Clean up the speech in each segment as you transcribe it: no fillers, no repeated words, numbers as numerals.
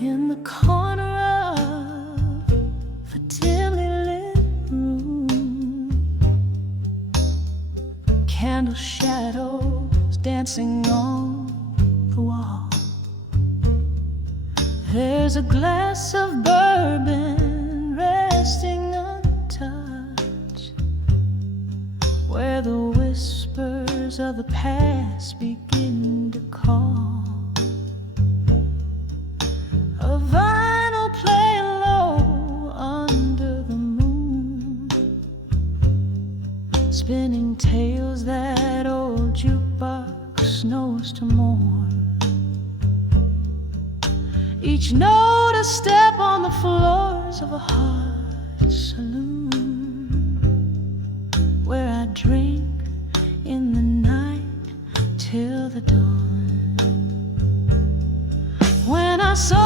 in the corner of the dimly lit room. Candle shadows dancing on the wall. There's a glass of bourbon resting untouched, where the whispers of the past begin to call. A vinyl playing low under the moon, spinning tales that old jukebox knows to mourn. Each note a step on the floors of a heart saloon, where I drink in the night till the dawn. When I saw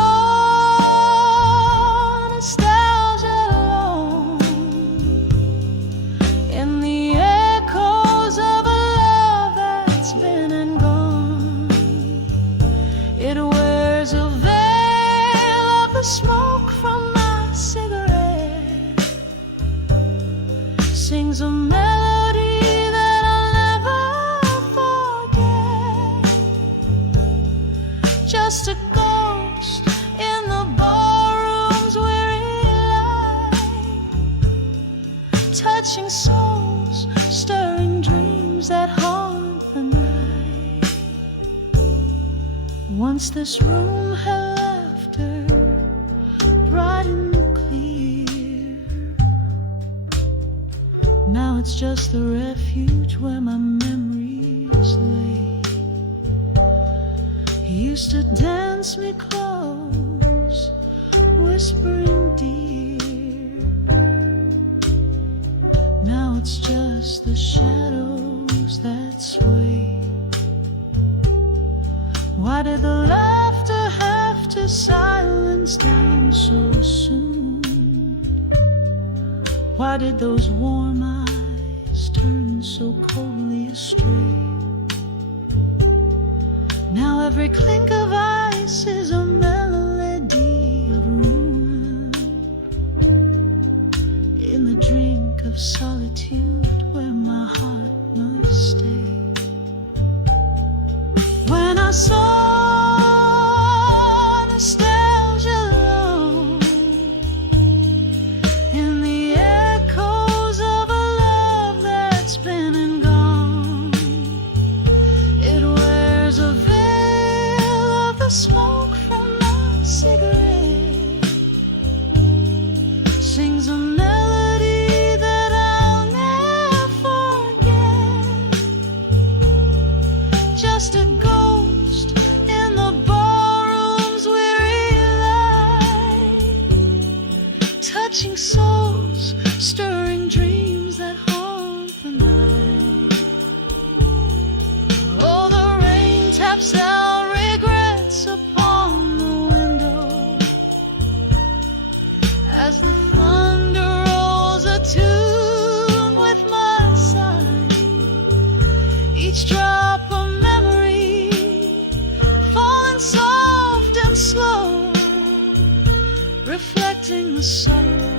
nostalgia alone in the echoes of a love that's been and gone, it wears a veil of the smoke from my cigarette, sings a melody that I'll never forget. Just a ghost in the ballroom's weary light, touching souls, stirring dreams that haunt the night. Once this room had laughter, bright and clear. Now it's just the refuge where my memories lay. He used to dance me close, whispering dear. Now it's just the shadows that sway. Why did the laughter have to silence down so soon? Why did those warm eyes turn so coldly astray? Now every clink of ice is a melody of ruin, in the drink of solitude where my heart must stay. When I saw nostalgia alone in the echoes of a love that's been and gone, it wears a veil of the smoke from my cigarette, sings a melody that I'll never forget. Just a ghost in the ballroom's weary light, touching souls, stirring dreams that haunt the night. Oh, the rain taps out regrets upon the window as the thunder rolls a tune with my sigh. Each drop of memory falling soft and slow, reflecting the sorrow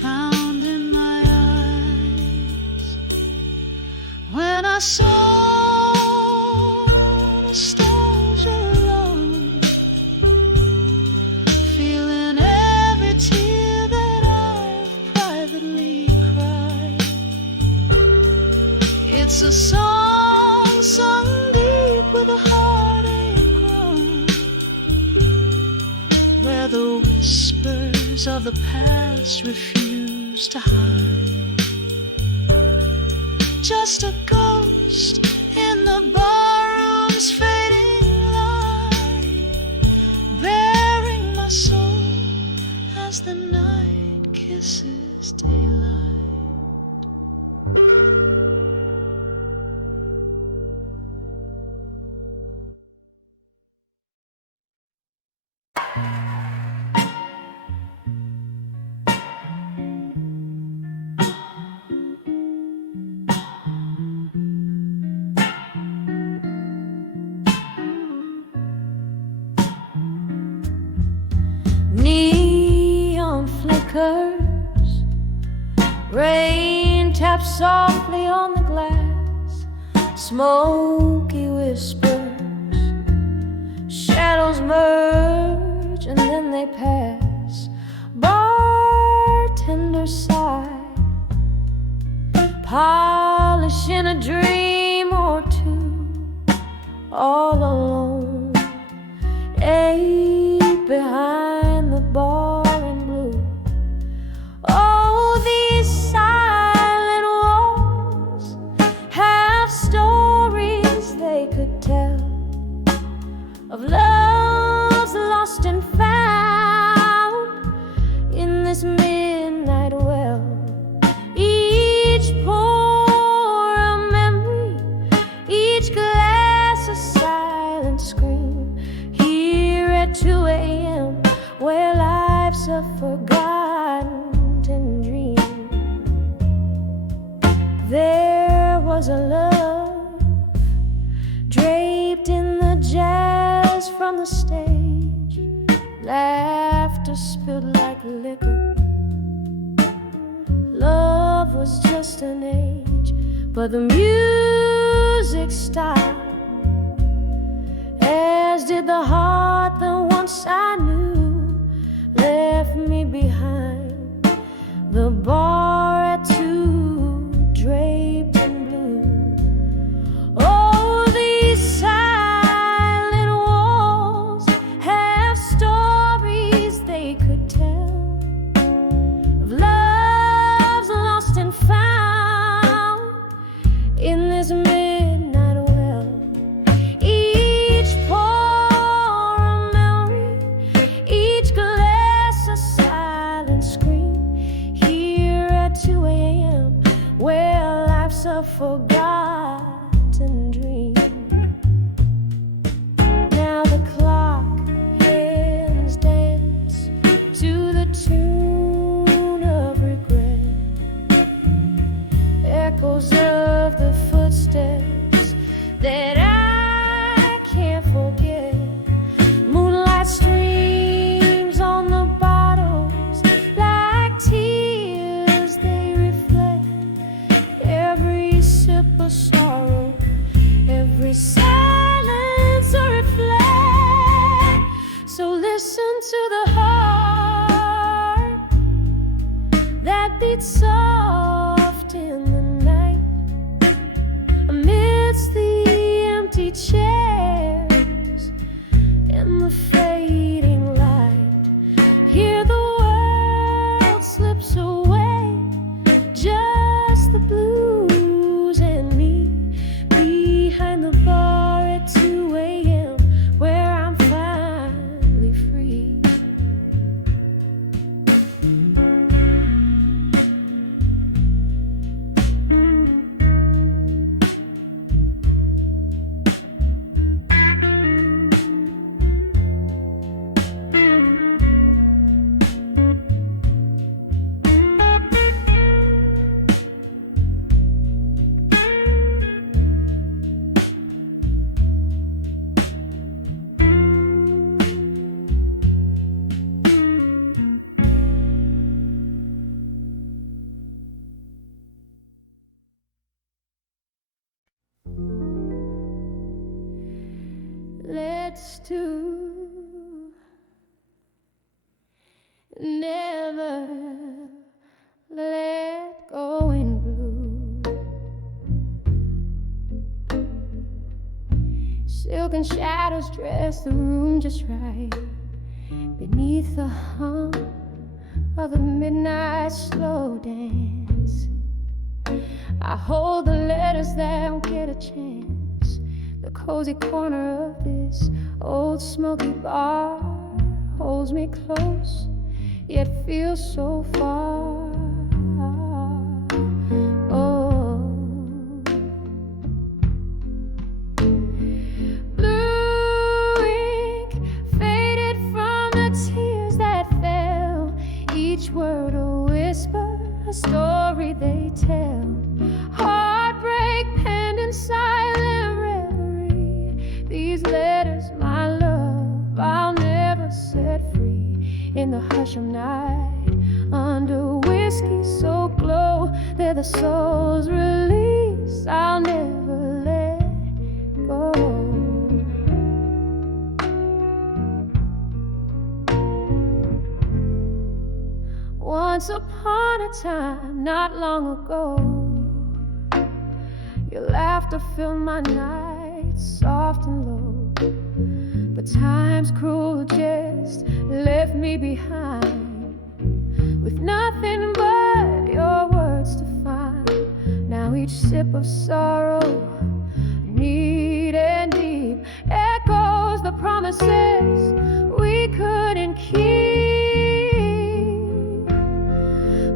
found in my eyes. When I saw nostalgia alone, feeling every tear that I've privately cried. It's a song sung deep with a heartache groan, where the whispers of the past refuse to hide. Just a ghost in the barroom's fading light, bearing my soul as the night kisses daylight. Neon flickers, rain taps softly on the glass, smoky whispers, shadows merge and then they pass. Bartender sigh, polishing a dream or two, all alone, eight behind the bar in blue. Oh, these silent walls have stories they could tell of loves lost and found in this midnight well. Each pour a memory, each glass a silent scream. Here at 2 a.m. where life's a forgotten dream. There was a love draped in the jazz from the stage, laughter spilled like liquor. Love was just an age, but the music stopped, as did the heart that once I knew left me behind the bar at 2, draped in blue. Oh, these silent walls have stories they could tell of loves lost and found in this midnight well. Each pour a memory, each glass a silent scream. Here at 2 a.m. where life's a forgotten dream. Now the clock hands dance to the tune of regret, echoes of the footsteps that I can't forget. Moonlight streams on the bottles like tears they reflect. Every sip a sorrow, every silence a reflect. So listen to the heart that beats soft in the night, amidst the empty chairs and the fading light. Here the world slips away, just the blues and me, behind the bar at 2 a.m. where I'm finally free. Let's do never let go in blue. Silken shadows dress the room just right, beneath the hum of the midnight slow dance. I hold the letters that won't get a chance. The cozy corner of this old smoky bar holds me close, yet feels so far. Oh, blue ink faded from the tears that fell, each word a whisper, a story they tell. Heartbreak penned in silent reverie. These letters, my love, I'll never set free. in the hush of night. Under whiskey so glow, they're the soul's release. I'll never let go. Once upon a time, not long ago, your laughter filled my nights soft and low. But time's cruel jest left me behind, with nothing but your words to find. Now each sip of sorrow, neat and deep, echoes the promises we couldn't keep.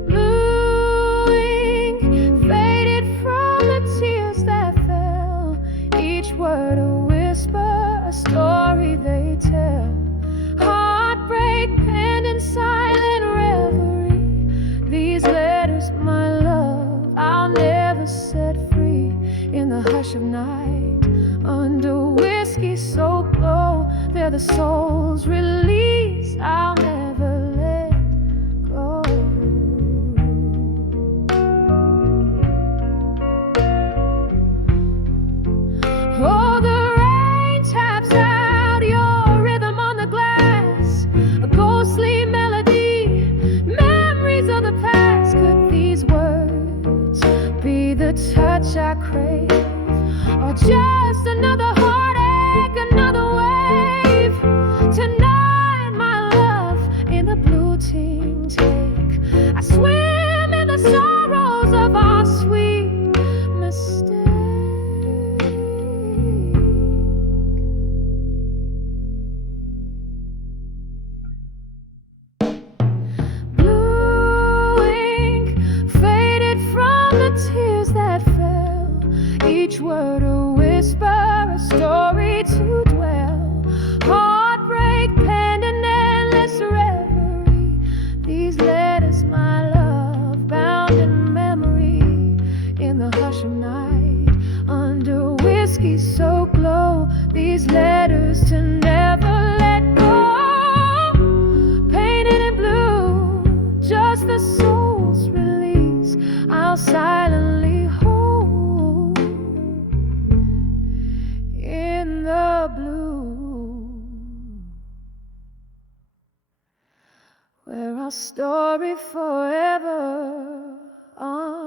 Blue ink faded from the tears that fell, each word a whisper, a story they tell. Heartbreak penned in silent reverie, these letters, my love, I'll never set free. In the hush of night, under whiskey so glow, they're the soul's release. I'll never let go. Oh, the rain taps out your rhythm on the glass, a ghostly melody, memories of the past. Could these words be the touch I crave, or just another heartache, another wave? Tonight, my love, in the blue ting take, I swim in the sorrows of our sweet mistake. Blue ink faded from the tears that fell, each word a whisper, a story to dwell. Heartbreak penned in endless reverie, these letters, my love, bound in memory. In the hush of night, under whiskey so glow, these letters to never let go. Painted in blue, just the soul's release, I'll silently hold. In the blue, where our story forever unfolds.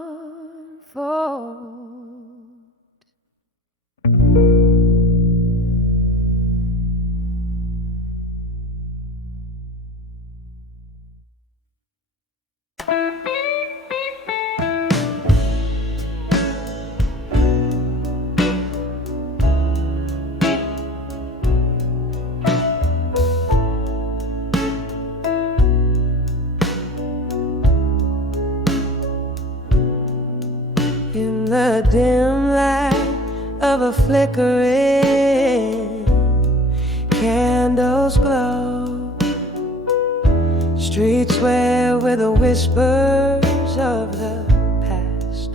In the dim light of a flickering candle's glow, streets sway with the whispers of the past.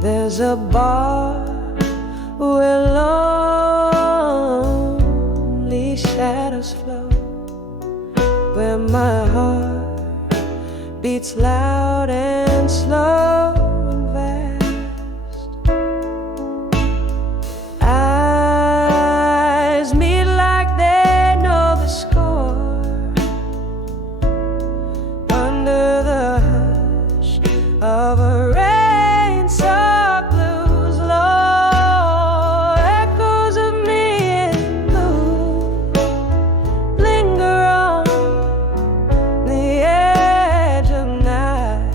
There's a bar where lonely shadows flow, where my heart beats loud and slow and fast. Eyes meet like they know the score, under the hush of a rain-soaked blues low. Echoes of me in blue linger on the edge of night,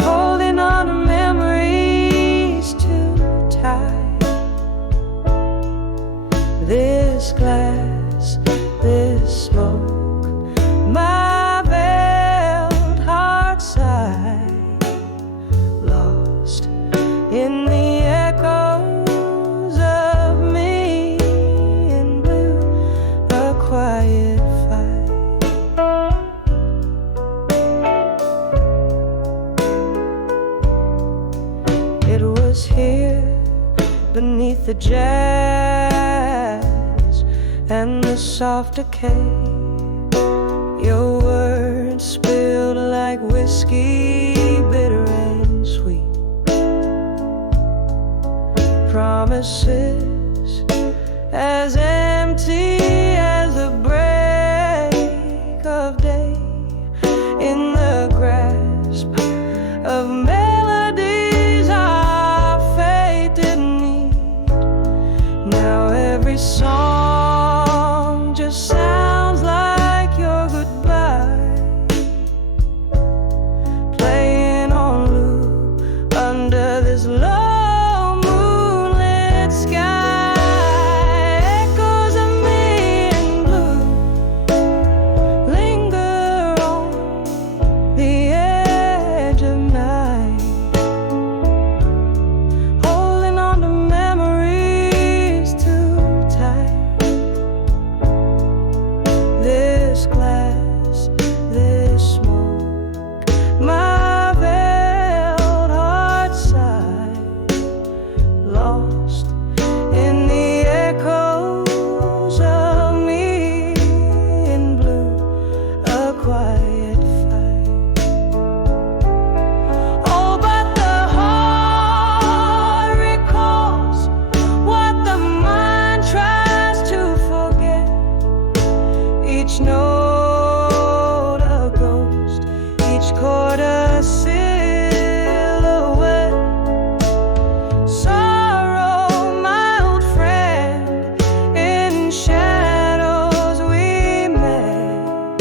holding on to memories too tight. This glass, this smoke, my veiled heart sigh, lost in the echoes of me in blue, a quiet fight. It was here beneath the jazz and the soft decay. Your words spilled like whiskey, bitter and sweet. Promises as empty as the break of day, in the grasp of melodies our fate didn't need. Now every song just sounds like your goodbye, playing on loop under this low moonlit sky. Echoes of me in blue linger on the edge of night, holding on to memories too tight. This glass, this smoke, my veiled heart sigh, lost in the echoes of me in blue, a quiet fight. Oh, but the heart recalls what the mind tries to forget. Each note a ghost, each chord a silhouette. Sorrow, my old friend, in shadows we met,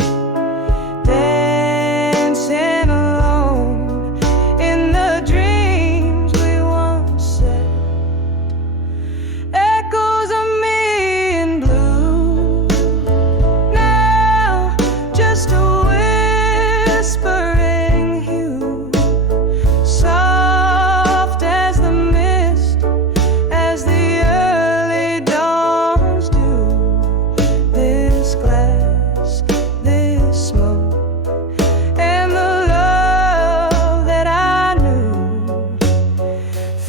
dancing alone in the dreams we once set. Echoes of me in blue, now just a whispering hue, soft as the mist, as the early dawns do. This glass, this smoke, and the love that I knew,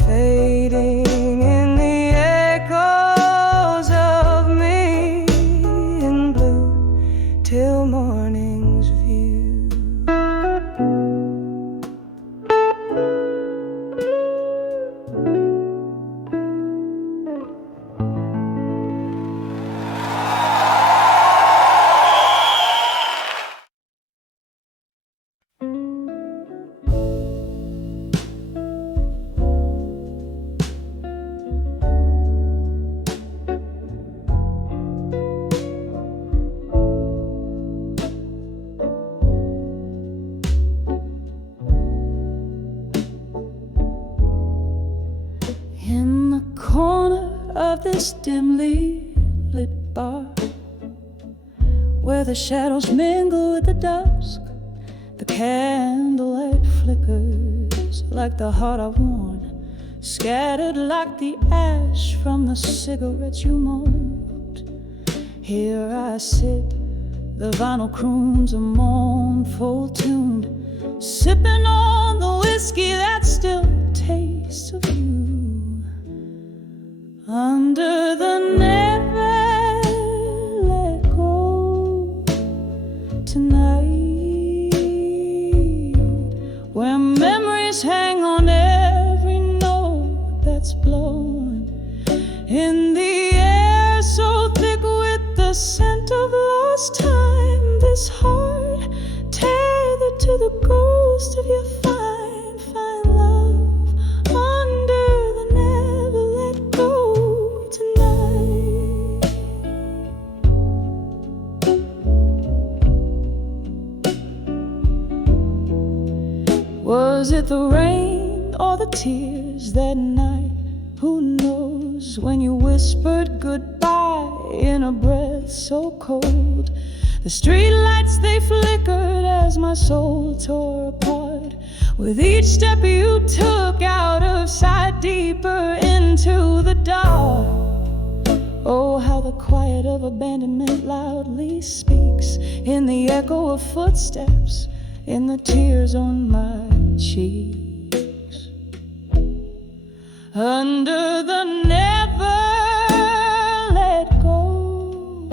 fading in the echoes of me in blue, till morning's view. In the corner of this dimly lit bar, where the shadows mingle with the dusk, the candlelight flickers like the heart I've worn, scattered like the ash from the cigarettes you mold. Here I sit, the vinyl croons a mournful tune, sipping on the whiskey that still tastes of you. Under the never let go tonight, where memories hang on every note that's blown, in the air so thick with the scent of lost time, this heart tethered to the ghost of your fine, fine love, under the never let go tonight. Was it the rain or the tears that night? Who knows, when you whispered goodbye in a breath so cold. The streetlights, they flickered as my soul tore apart, with each step you took out of sight, deeper into the dark. Oh, how the quiet of abandonment loudly speaks in the echo of footsteps, in the tears on my cheeks. Under the never let go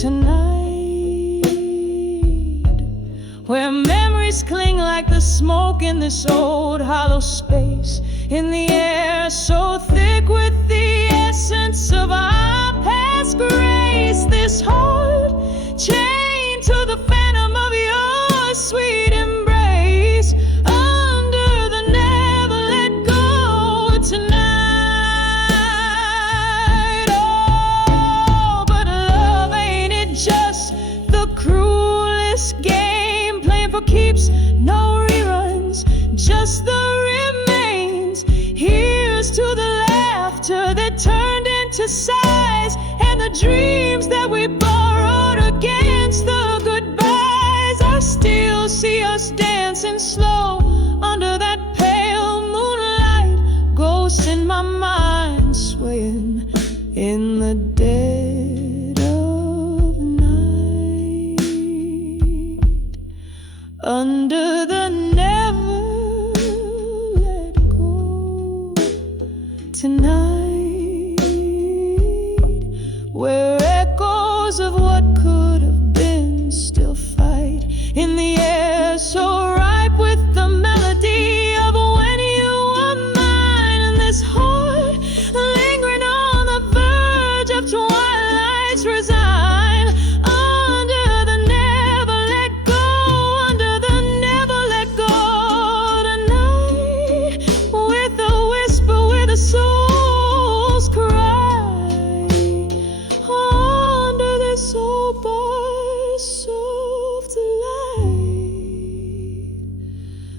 tonight, where memories cling like the smoke in this old hollow space, in the air so thick with the essence of our past grace. This heart chained to the phantom of your sweet embrace, under the never let go tonight. Oh, but love, ain't it just the cruelest game, playing for keeps, no reruns, just the remains. Here's to the laughter that turned into sighs, and the dreams that we borrowed against the goodbyes. I still see us dancing slow under that pale moonlight, ghosts in my mind swaying in the dead of night, under the never let go tonight, where echoes of what could have been still fight, in the air so ripe with the melody of when you were mine, and this heart lingering on the verge of twilight's resign, under the never let go, under the never let go tonight, with a whisper where the souls cry, under this old bar's soft light.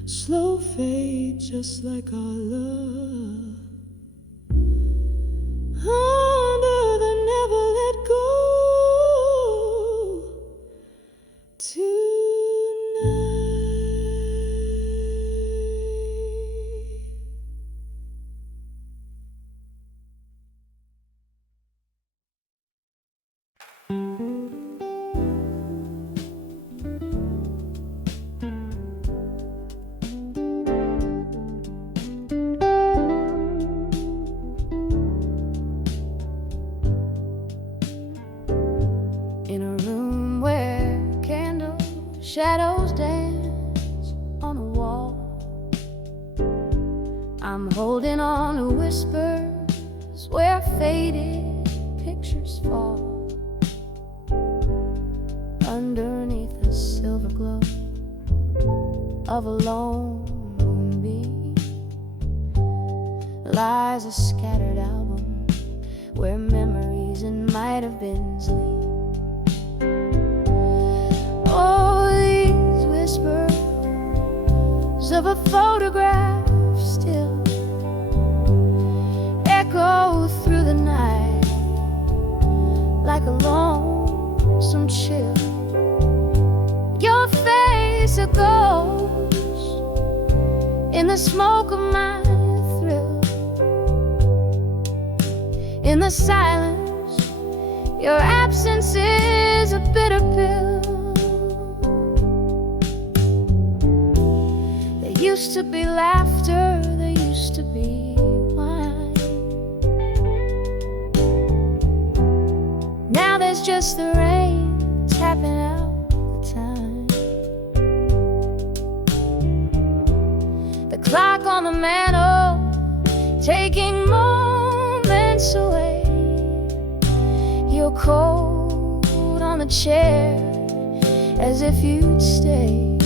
Slow fade just like our love, under the never let go in a room where candle shadows dance on a wall. I'm holding on to whispers where faded pictures fall, underneath the silver glow of a lone moonbeam lies a scattered album where memories and might have beens lean. Oh, these whispers of a photograph still echo through the night like a lonesome chill. Your face a ghost in the smoke of my thrill. In the silence, your absence is a bitter pill. There used to be laughter, there used to be wine. Now there's just the rain tapping out the time. The clock on the mantle taking moments away. You're cold on the chair as if you'd stay.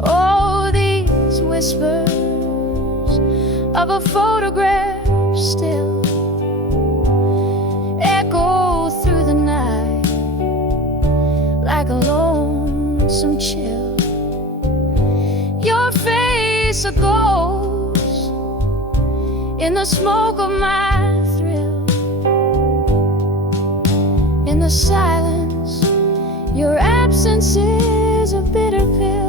Oh, these whispers of a photograph still echo through the night like a lonesome chill. Your face a ghost in the smoke of my thrill. In the silence, your absence is a bitter pill.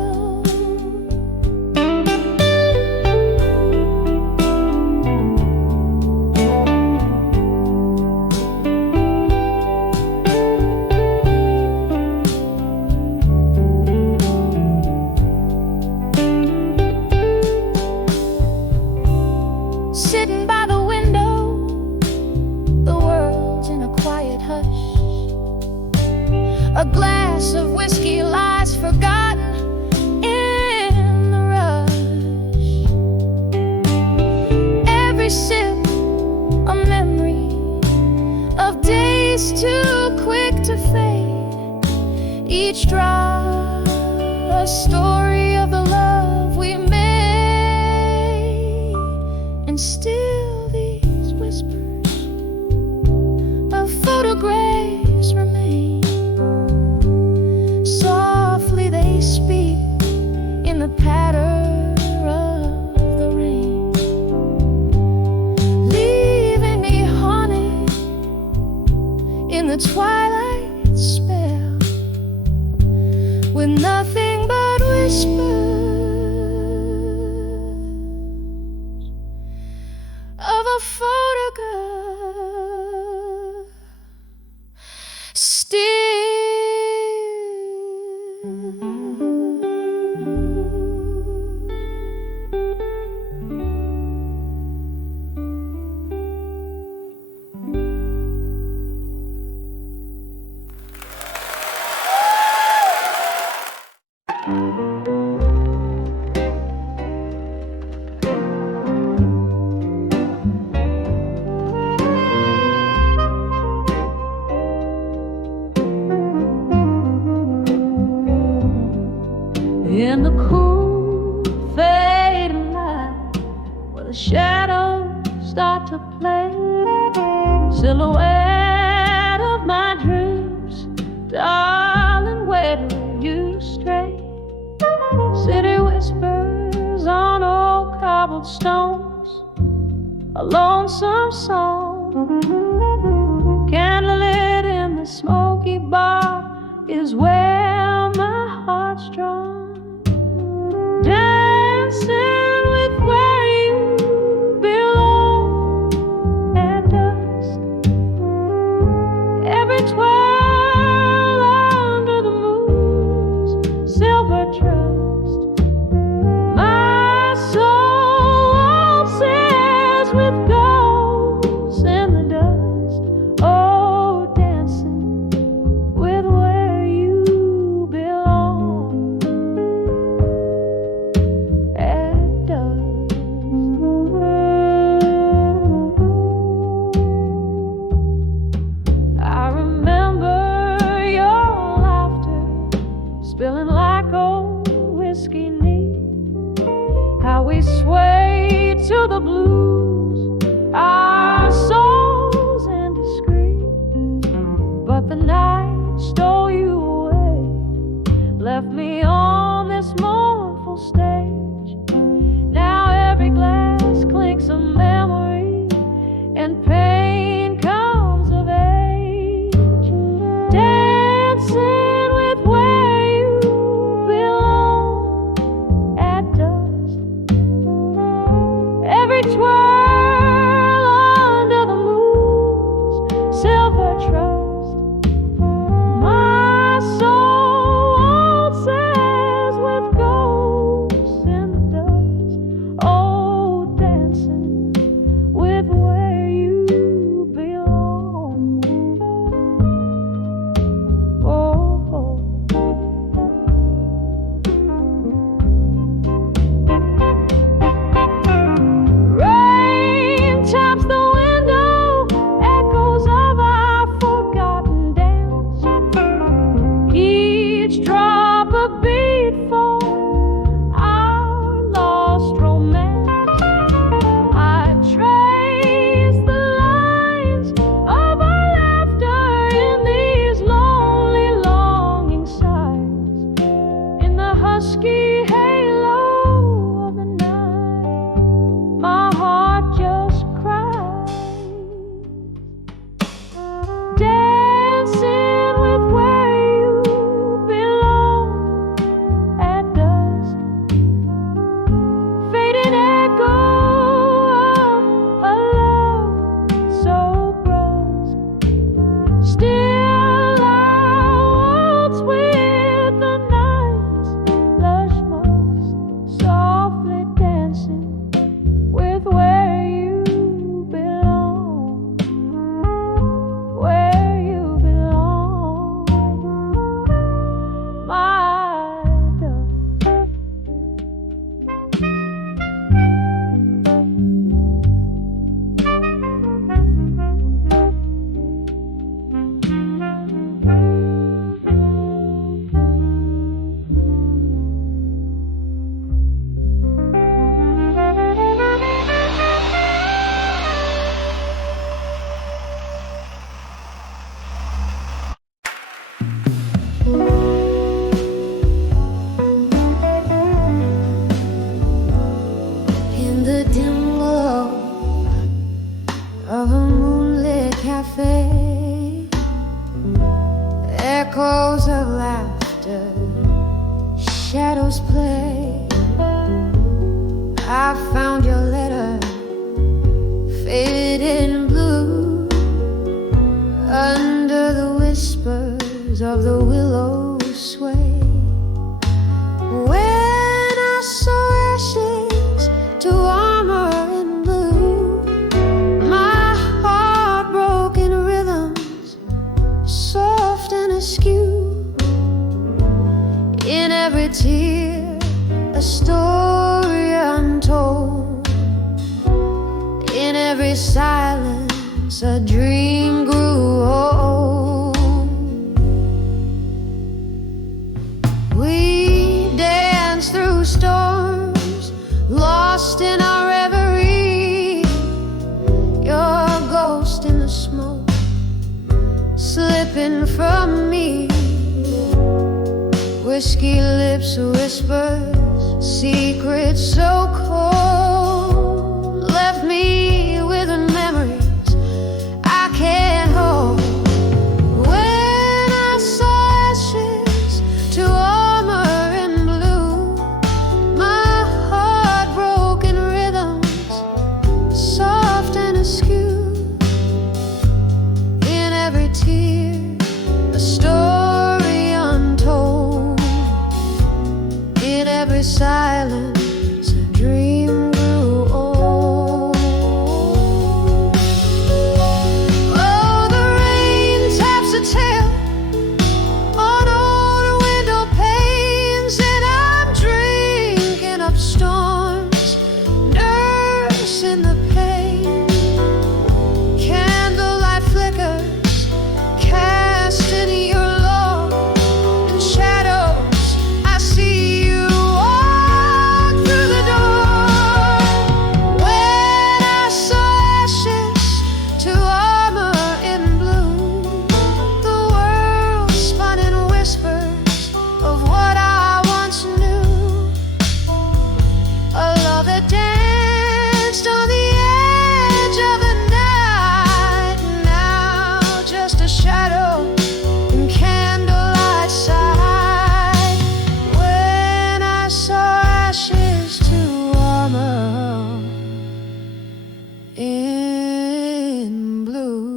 Sitting by the window, the world's in a quiet hush. is too quick to fade. Each drop a story of the love we made, and still these whispers of photographs remain. Softly they speak in the patter of the rain, leaving me haunted in the twilight spell, with nothing but whispers of a photograph still. In the cool, fading light, where the shadows start to play, silhouette of my dreams, darling, where do you stray? City whispers on old cobblestones, a lonesome song. Candlelit in the smoky bar is where my heart's drawn. Dancing with where you belong at dusk. Every twirl under the moon's silver trust. My soul says with ghosts in the dust. Oh, dancing with where you belong at dusk. I remember your laughter spilling like old whiskey neat, how we swayed to the blues, our souls indiscreet. But the night stole you away, left me on this mournful stage. Now every glass clinks a memory, and pain comes of age. Dancing with where you belong at dusk. Every twirl under the moon's silver trust. My soul says with ghosts in the dust. Oh, dancing with where you belong. Oh, rain taps the window, echoes of our forgotten echoes of laughter, shadows play. I found your letter, faded in blue, under the whispers of the willows sway. When I saw ashes to armor in blue, my heart broke in rhythms soft and askew. In every tear, a story untold. In every silence, a dream grew old. We danced through storms, lost in our reverie. Your ghost in the smoke, slipping from me. Whiskey lips whispers, secrets so cold, left me with memories I can't hold. When I saw ashes to armor in blue, my heart broke in rhythms soft and askew. In every tear, a story untold. In every silence, a dream grew old. Oh, the rain taps a tale on old window panes, and I'm drinking up storms, nursing the pain. Candlelight flickers, cast in your love, in shadows I see you walk through the door. When I saw ashes to armor in blue, the world spun in whispers of what I once knew. A love that danced on the edge of the night, now just a shadow in candlelight side. When I saw ashes to armor in blue.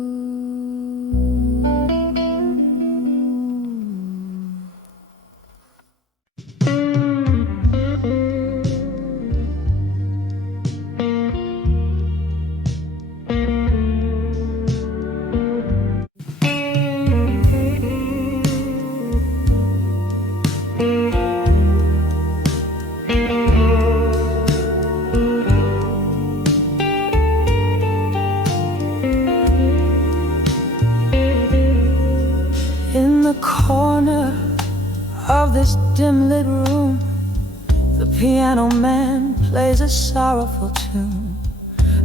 In the corner of this dim lit room, the piano man plays a sorrowful tune.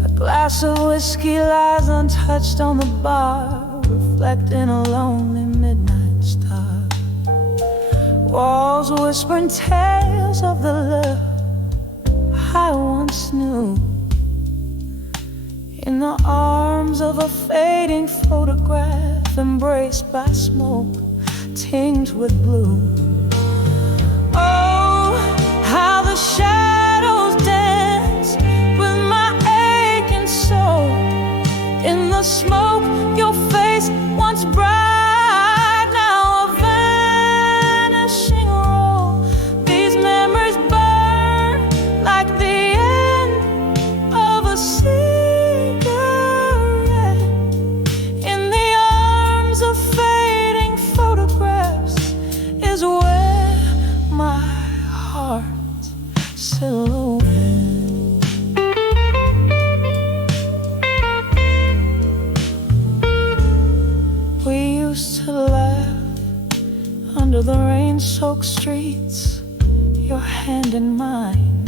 A glass of whiskey lies untouched on the bar, reflecting a lonely midnight star. Walls whispering tales of the love I once knew. In the arms of a fading photograph, embraced by smoke tinged with blue. Oh, how the shadows dance with my aching soul. In the smoke, your face once bright, now a vanishing role. These memories burn like the end of a cigarette. In the arms of fading photographs is where my heart's silhouette. We used to laugh under the rain-soaked streets, your hand in mine.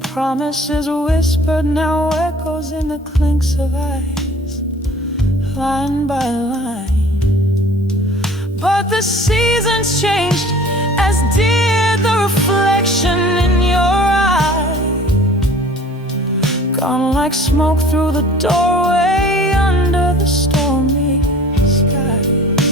Promises whispered, now echoes in the clinks of ice, line by line. But the seasons changed, as did the reflection in your eye. Gone like smoke through the doorway under the stormy skies.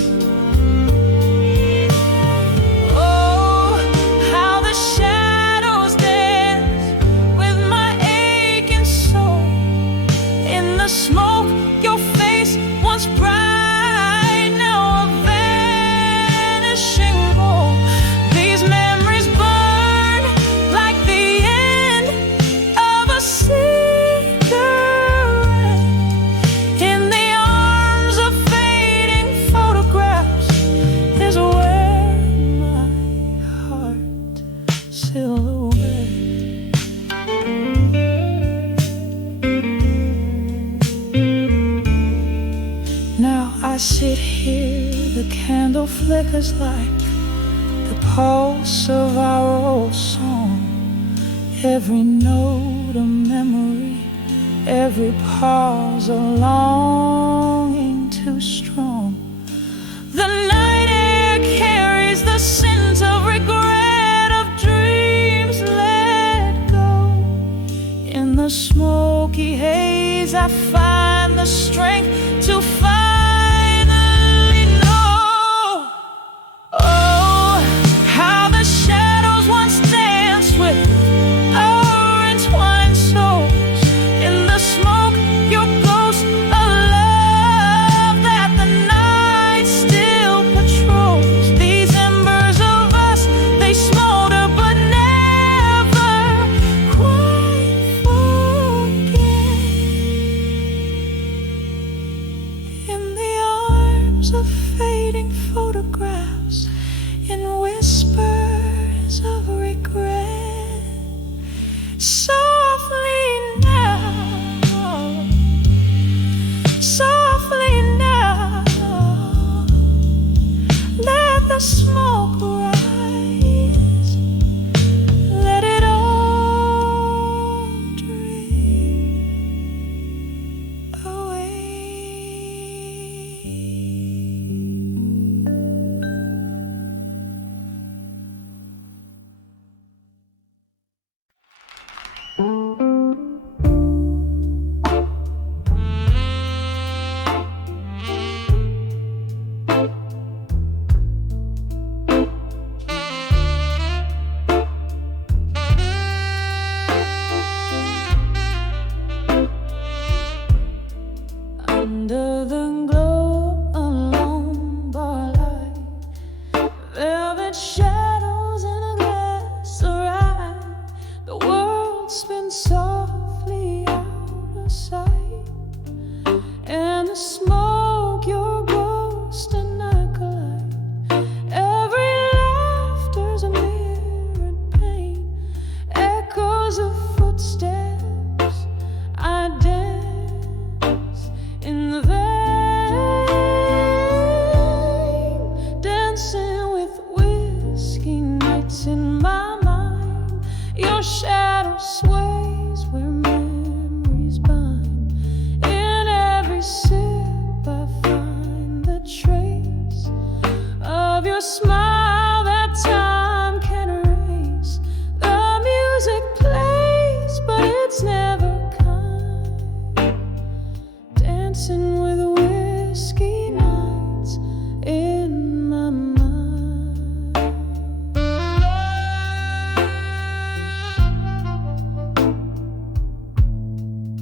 Now I sit here, the candle flickers like the pulse of our old song. Every note a memory, every pause a longing too strong. The night air carries the scent of regret, of dreams let go. In the smoky haze I find the strength to finally know. Oh, how the shadows once danced with our entwined souls. In the smoke, your ghost, a love that the night still patrols. These embers of us, they smolder but never quite forget. In the arms of fading photographs, in whispers of regret, softly now, softly now, let the smoke rise, let it all drift away. Under the glow of long bar light, velvet shadows in a glass of rye, the world spins softly out of sight. And the smoke, your ghost and I collide. Every laughter's a mirrored pain, echoes of footsteps. I dance in the vein, dancing with whiskey nights in my mind. Your shadow sways where memories bind. In every sip I find the trace of your smile that time can erase. The music plays, but it's never kind. Dancing with whiskey nights in my mind.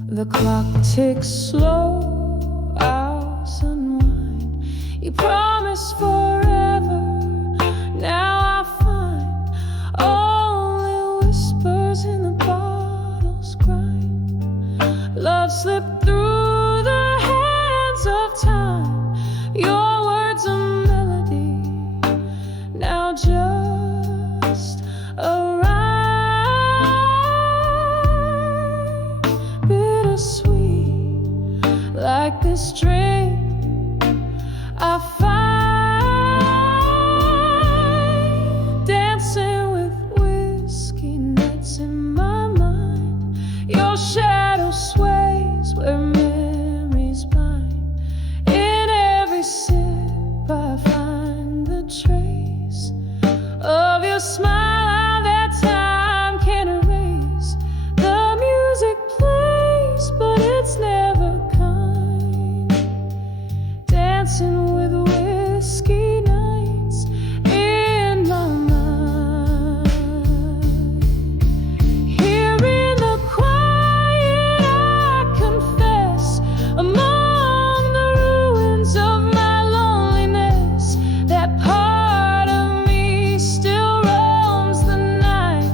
The clock ticks slow, hours unwind. You promised forever, now I find only whispers in the bottle's grind. Love slipped through the hands of time, your words a melody, now just a rhyme. Bittersweet, like this drink I find. Dancing with whiskey nights in my mind. Your shadow sways where memories bind. In every sip I find the trace of your smile that time can erase. The music plays, but it's never kind. Dancing with whiskey nights in my mind. Here in the quiet I confess, among the ruins of my loneliness, that part of me still roams the night,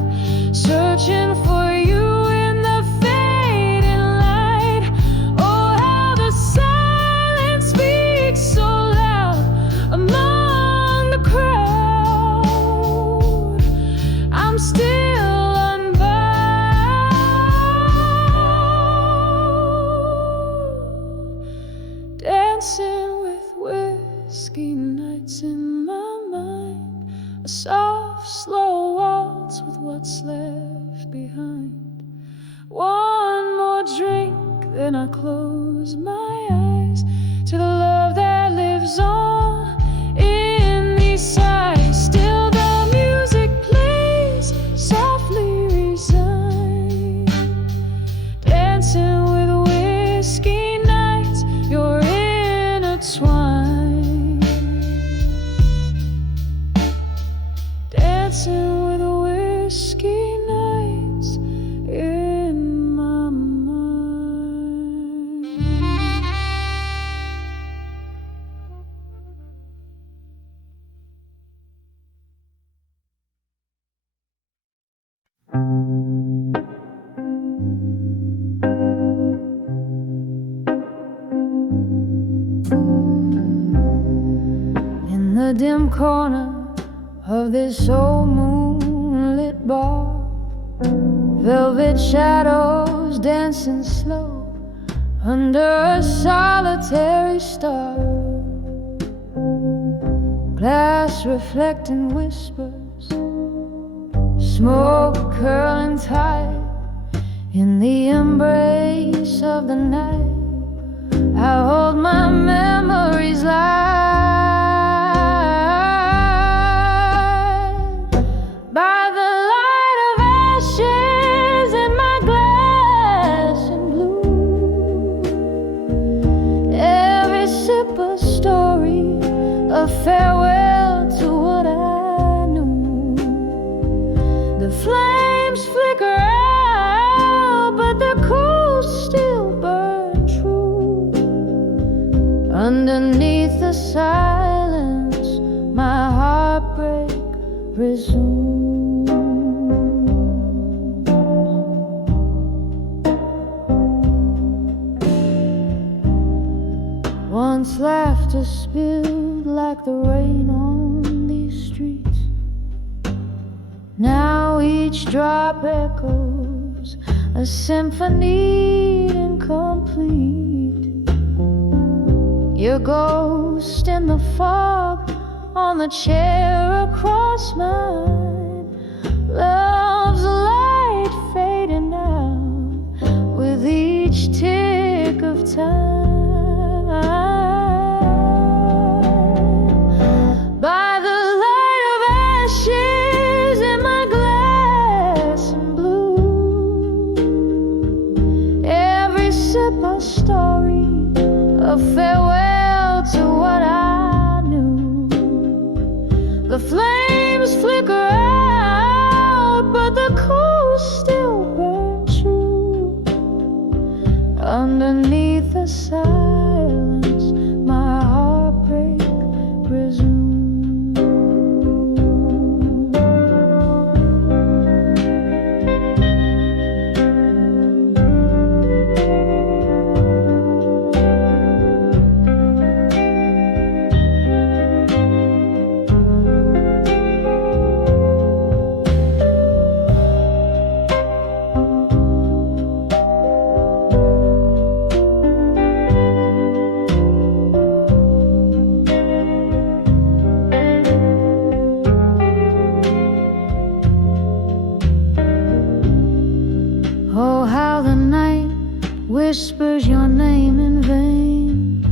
searching for you in the fading light. Oh, how the silence speaks so loud. whiskey nights in my mind, a soft, slow waltz with what's left behind. One more drink, then I close my eyes to the love that lives on in these sighs. Still the music plays, softly resigned, dancing with whiskey nights, you're intertwined, dancing with whiskey nights in my mind. In the dim corner of this old moonlit bar, velvet shadows dancing slow under a solitary star, glass reflecting whispers, smoke curling tight in the embrace of the night. I hold my memories light by the light of ashes in my glass and blue. Every sip a story, a farewell to what I knew. The flames flicker out, but their coals still burn true. Underneath the silence, my heartbreak resumes. Once laughter spilled like the rain on these streets, now each drop echoes a symphony incomplete. Your ghost in the fog on the chair across mine, love's light fading out with each tick of time. By the light of ashes in my glass and blue, every sip a story, a farewell to what I knew. The flames flicker out, but the coals still burn true. Underneath the silence, my heartbreak resumes. Oh, how the night whispers your name in vain,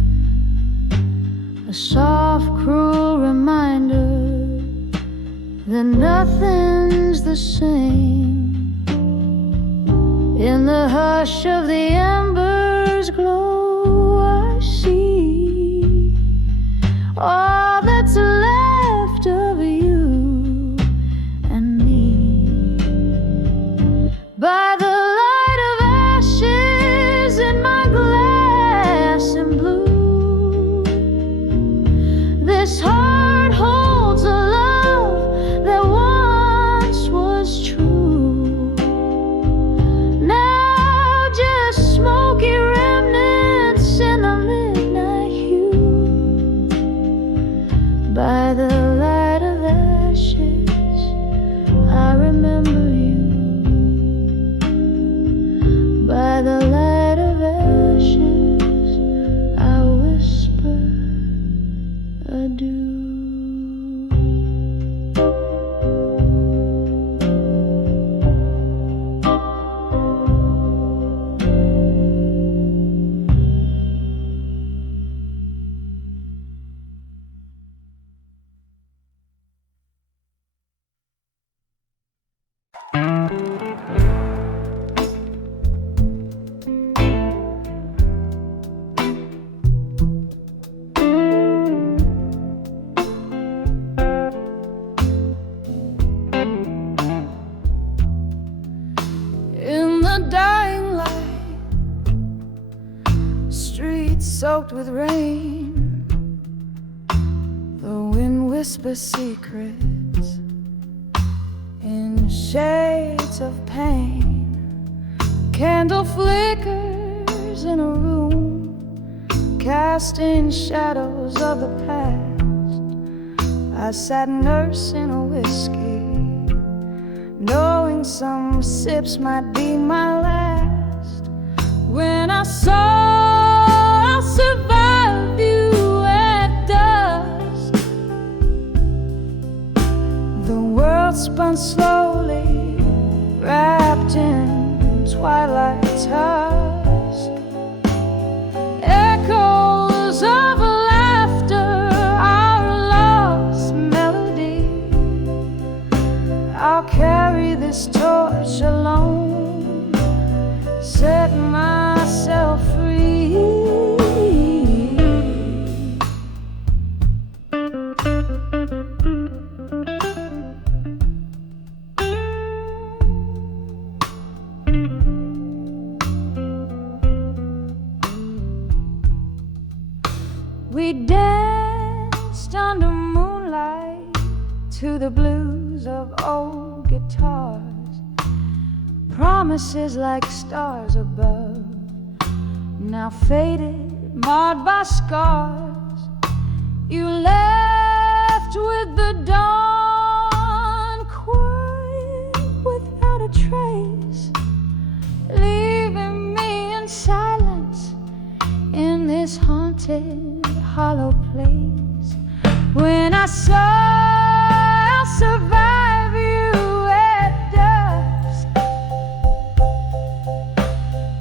a soft, cruel reminder that nothing's the same. In the hush of the embers glow, I see all that's left of you and me. By the light of ashes in my glass and blue, this heart holds a love that once was true. Now just smoky remnants in the midnight hue. By the light of ashes, I remember you. By the light of ashes, I whisper soaked with rain. The wind whispers secrets in shades of pain. Candle flickers in a room, casting shadows of the past. I sat nursing a whiskey, knowing some sips might be my last. When I saw I'll survive you at dusk, the world spun slowly, wrapped in twilight's husk. Echoes of laughter, our lost melody. I'll carry this torch alone, set myself free. We danced under moonlight to the blues of old guitars, promises like stars above, now faded, marred by scars. You left with the dawn, quiet without a trace, leaving me in silence in this haunted, hollow place. When I saw I'll survive you at dusk,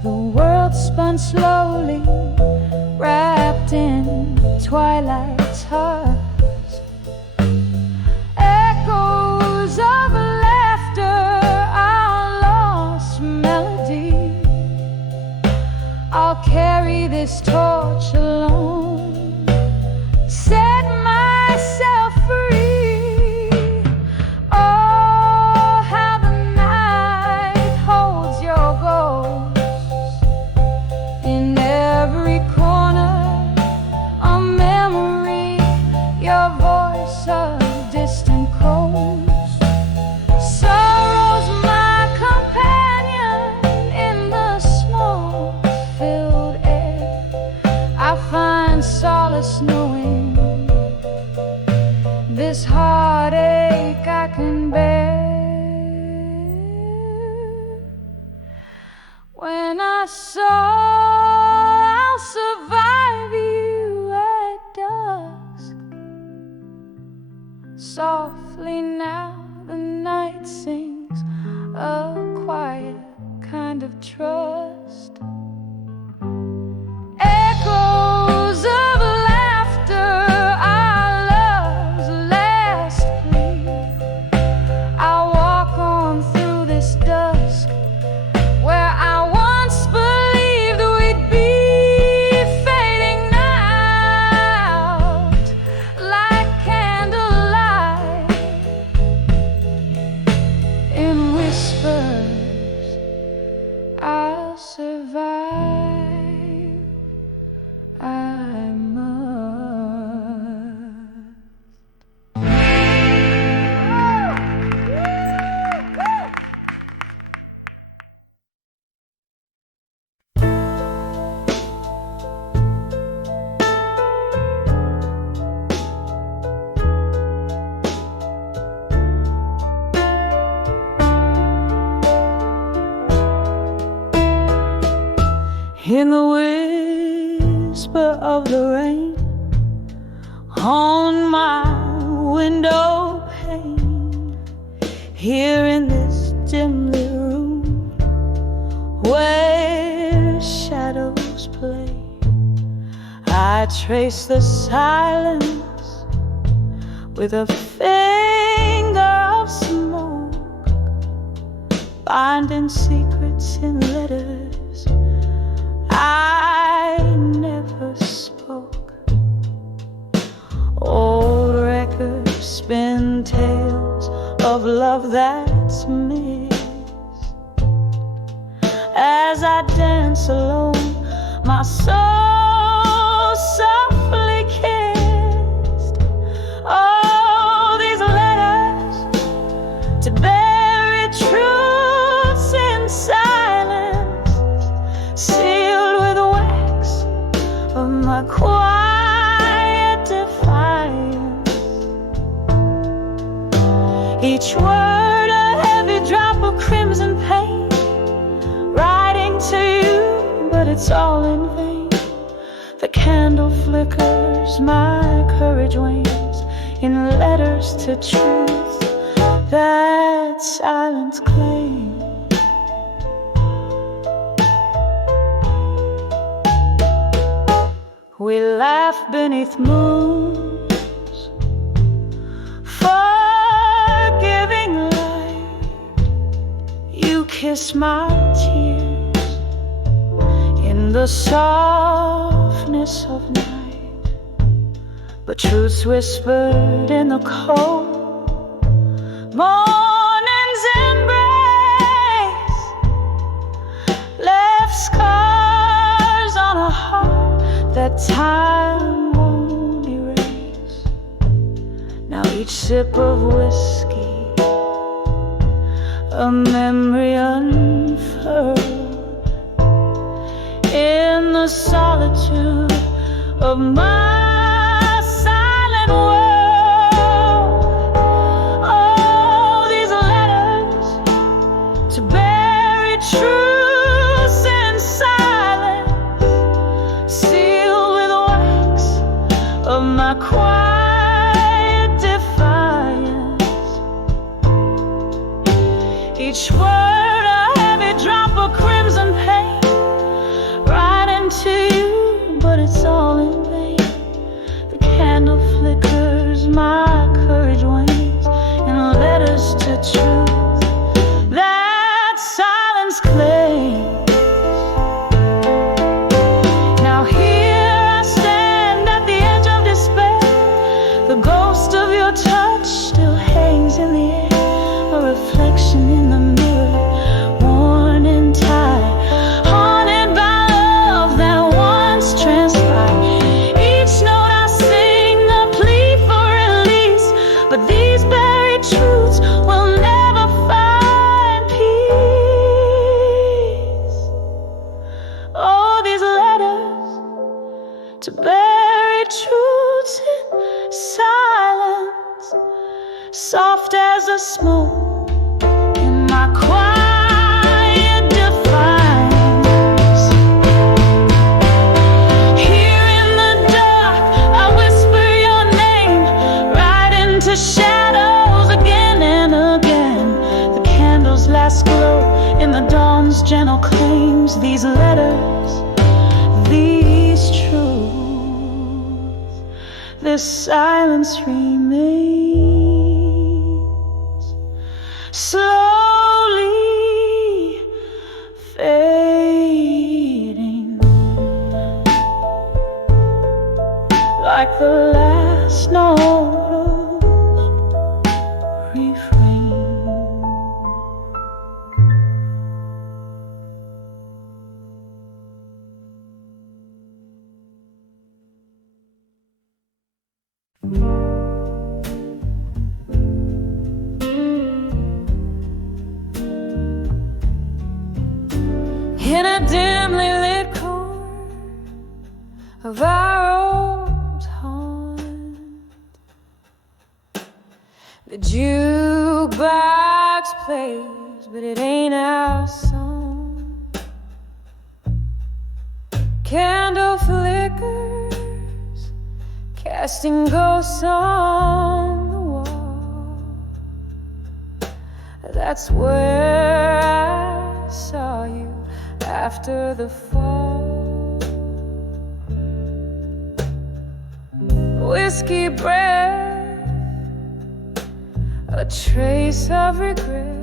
the world spun slowly, wrapped in twilight's husk. Echoes of laughter, our lost melody. I'll carry this torch alone, set myself free. Oh, how the night holds your ghost in every corner, a memory, your voice, a distant coast. Sorrow's my companion in the smoke-filled air. I find solace knowing this heartache I can bear. When I saw I'll survive you at dusk, softly now the night sings a quiet kind of trust. Echoes of laughter, our love's last plea. I'll walk on through this dusk, where I once believed we'd be, fading out like candlelight. In whispers, I'll survive, I must. In the whisper of the rain on my window pane, here in this dim lit room where shadows play, I trace the silence with a finger of smoke, binding secrets in letters I never spoke. Old records spin tales of love that's missed. As I dance alone, my soul softly kissed. Oh, these letters to buried truths in silence, sealed with wax of my quiet defiance. Each word a heavy drop of crimson pain, writing to you, but it's all in vain. The candle flickers, my courage wanes, in letters to truth that silence claims. We laugh beneath moons, forgiving light. You kiss my tears in the softness of night, but truth's whispered in the cold morning's embrace, left scars on a heart that time won't erase. Now each sip of whiskey, a memory unfurled in the solitude of my silent world. Oh, these letters to buried truths in silence, sealed with wax of my quiet defiance. Each word a heavy drop of crimson pain, writing to you, but it's all in vain. The candle flickers, my courage wanes, in letters to truth that silence claims. Now here I stand at the edge of despair. The ghost of your touch still hangs in the air, a reflection in the mirror, worn and tired, haunted by love that once transpired. Each note I sing a plea for release, but these buried truths will never find peace. Oh, these letters to buried truths in silence, soft as a smoke in my quiet defiance. Here in the dark I whisper your name, right into shadows again and again. The candle's last glow in the dawn's gentle claims. These letters, these truths, this silence remains, slowly fading, like the last note of refrain. In a dimly lit corner of our old haunt, the jukebox plays, but it ain't our song. Candle flickers, casting ghosts on the wall. That's where I saw you after the fall. Whiskey breath, a trace of regret.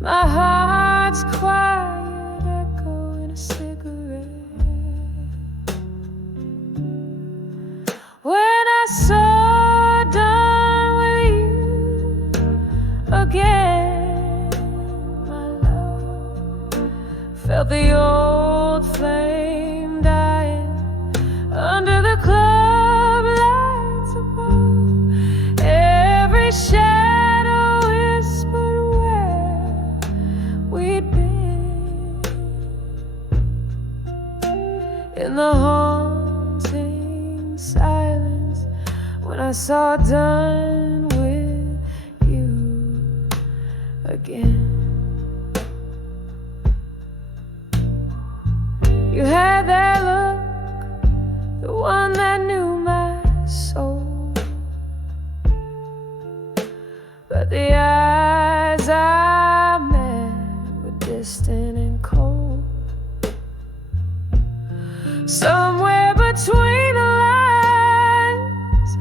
My heart's quiet echo in a cigarette. When I saw done with you again, my love, felt the old flame die. club lights above, every shadow whispered where we'd been. In the haunting silence, when I saw done with you again. You had that look, the one that knew my soul, but the eyes I met were distant and cold. Somewhere between the lines,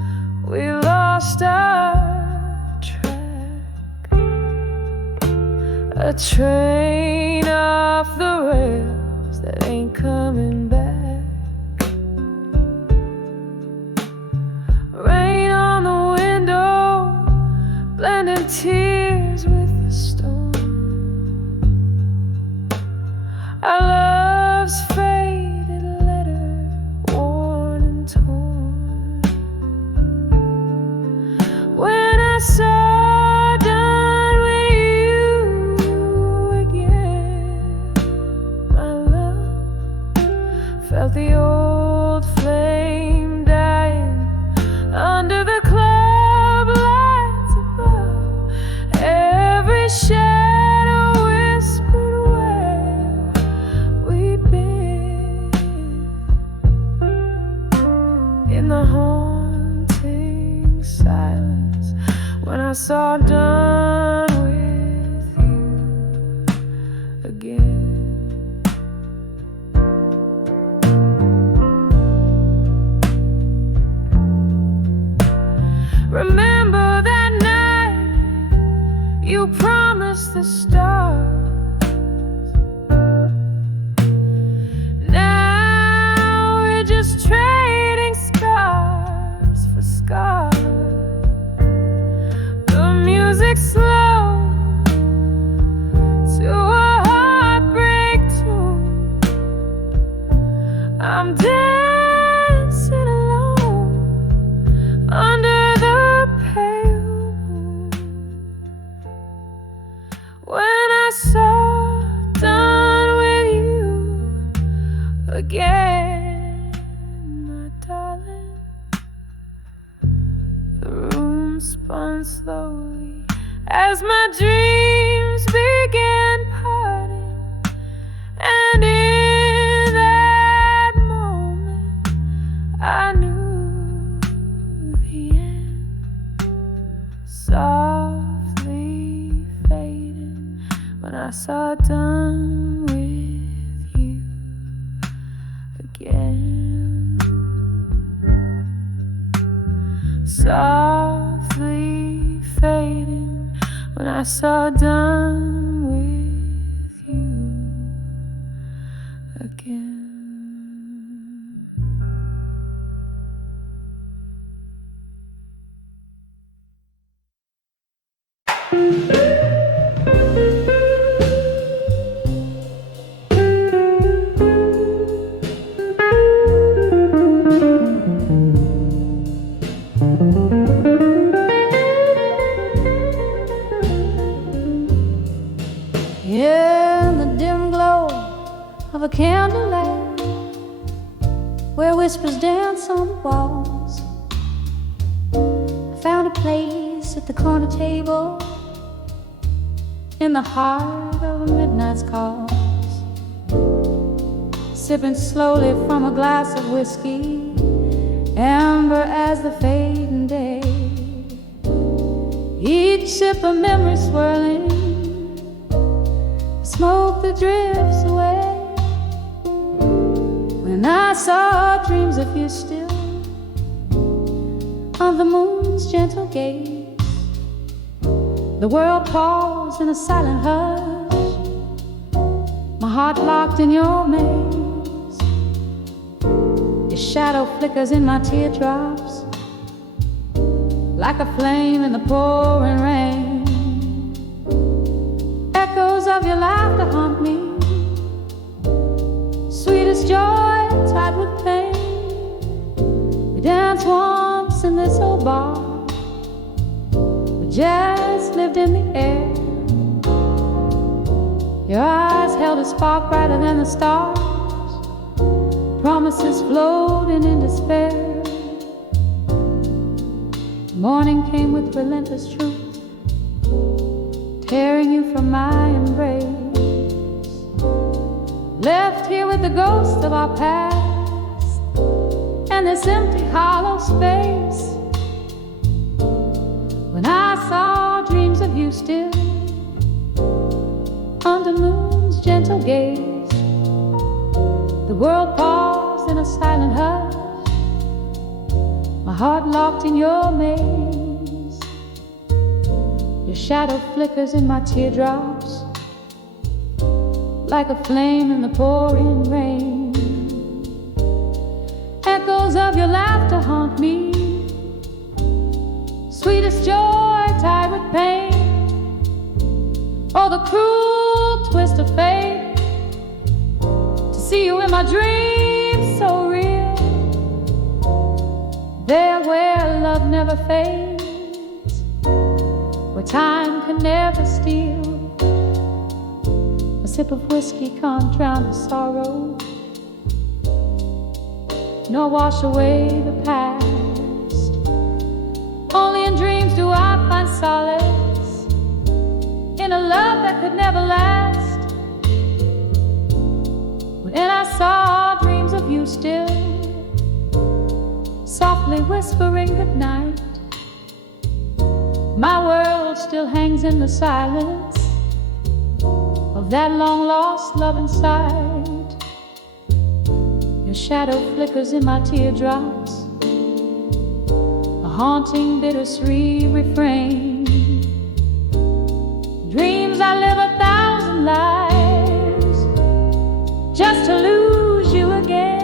we lost our track. A train off the rails that ain't coming back. Rain on the window, blending tears with the storm. Our love's faded letter, worn and torn. When I saw done with you again, my love felt the old flame dying under the club lights above. Every shadow whispered where we'd been. In the haunting silence, when I saw done with you again. Remember that night you promised the stars. Now we're just trading scars for scars. The music's slow to a heartbreak tune. I'm dancing alone under the pale moon. When I saw done with you again, my darling, the room spun slowly as my dreams began parting. And in that moment I knew the end. Softly fading when I saw done with you again. Softly fading when I saw done with you again. In the dim glow of a candlelight, where whispers dance on the walls, I found a place at the corner table in the heart of a midnight's cause, sipping slowly from a glass of whiskey, amber as the fading day, each sip a memory swirling, smoke that drifts away. When I saw dreams of you still on the moon's gentle gaze, the world paused in a silent hush, my heart locked in your maze. Your shadow flickers in my teardrops like a flame in the pouring rain. Echoes of your laughter haunt me, sweetest joy tied with pain. dance once in this old bar. Jazz lived in the air. Your eyes held a spark brighter than the stars. Promises floating in despair. Morning came with relentless truth, tearing you from my embrace. Left here with the ghost of our past and this empty hollow space. When I saw dreams of you still under moon's gentle gaze, the world paused in a silent hush, my heart locked in your maze. Your shadow flickers in my teardrops like a flame in the pouring rain. Echoes of your laughter haunt me, sweetest joy tied with pain. Oh, the cruel twist of fate, to see you in my dreams so real. There where love never fades, where time can never steal. A sip of whiskey can't drown the sorrow, nor wash away the past. Only in dreams do I find solace, in a love that could never last. When I saw dreams of you still, softly whispering goodnight, my world still hangs in the silence of that long-lost love inside. Your shadow flickers in my teardrops, a haunting bittersweet refrain. Dreams I live 1,000 lives just to lose you again.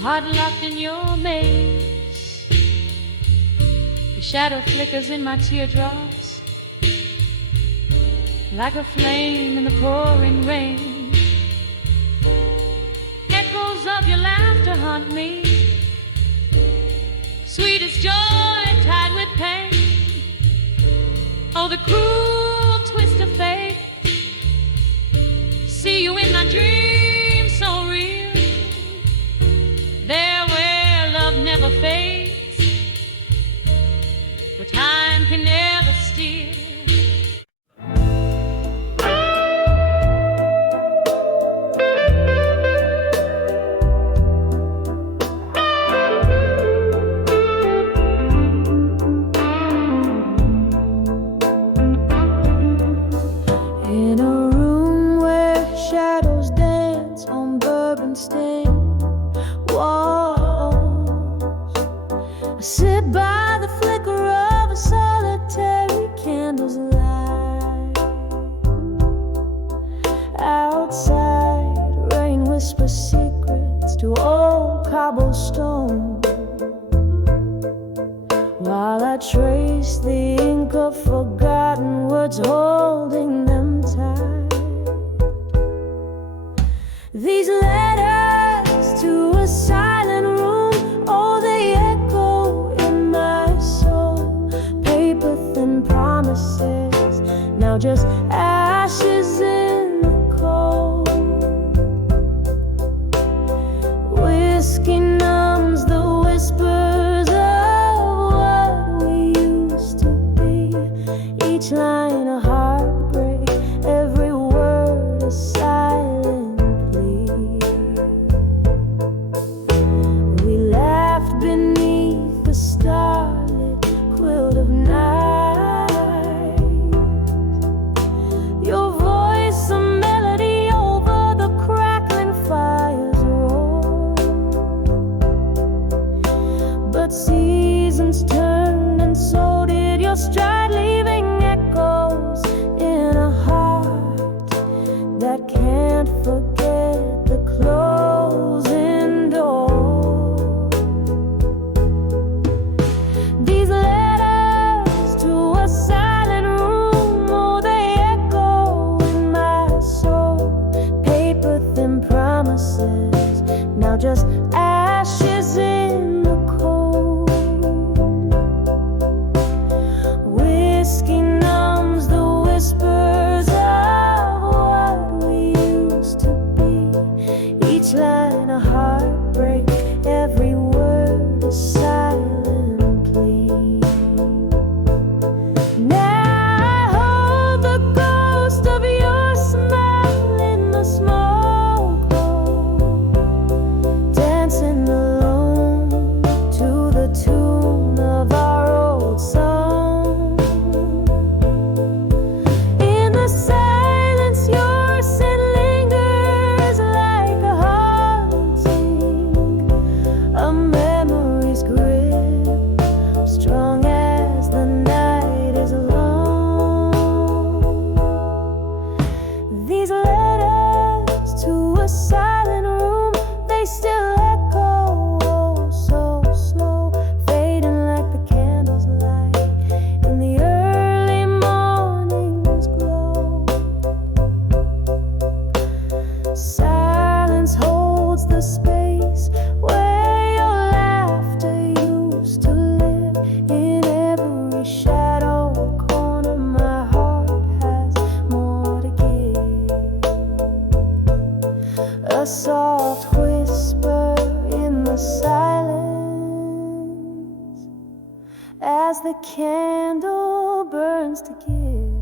heart locked in your maze. Your shadow flickers in my teardrops like a flame in the pouring rain. Echoes of your laughter haunt me, sweet as joy tied with pain. Oh, the cruel twist of fate. See you in my dreams so real, there where love never fades, where time can never steal. While I trace the ink of forgotten words, holding them tight. These letters to a silent room, oh, they echo in my soul. Paper thin promises, now just ashes in the cold. Whiskey numbs the whispers of what we used to be. Each line a heartbreak, every word a silent plea. We laughed beneath the starlit quilt of night. Your voice a melody over the crackling fire's roar. But seasons turned and so did your stride, leaving echoes in a heart that can't forget the closing door. These letters to a silent room, oh, they echo in my soul. Paper thin promises, now just ashes in the cold. Whiskey numbs the whispers of what we used to be. Each line a heartbreak, every word a silent plea. Now I hold the ghost of your smile in the smoke hole, dancing alone to the tune of our old song. In the silence your scent lingers like a haunting, a memory's grip, strong as the night is long. These letters to a silent room, they still echo, oh, so slow, fading like the candles light in the early morning's glow. Silence holds the space where your laughter used to live. In every shadow corner my heart has more to give. A soft whisper in the silence as the candle burns to give.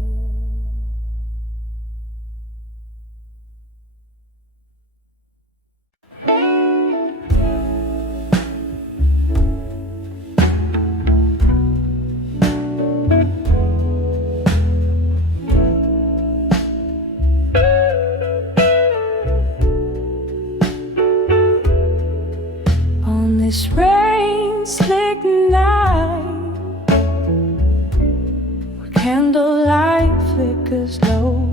On this rain-slick night, where candlelight flickers low,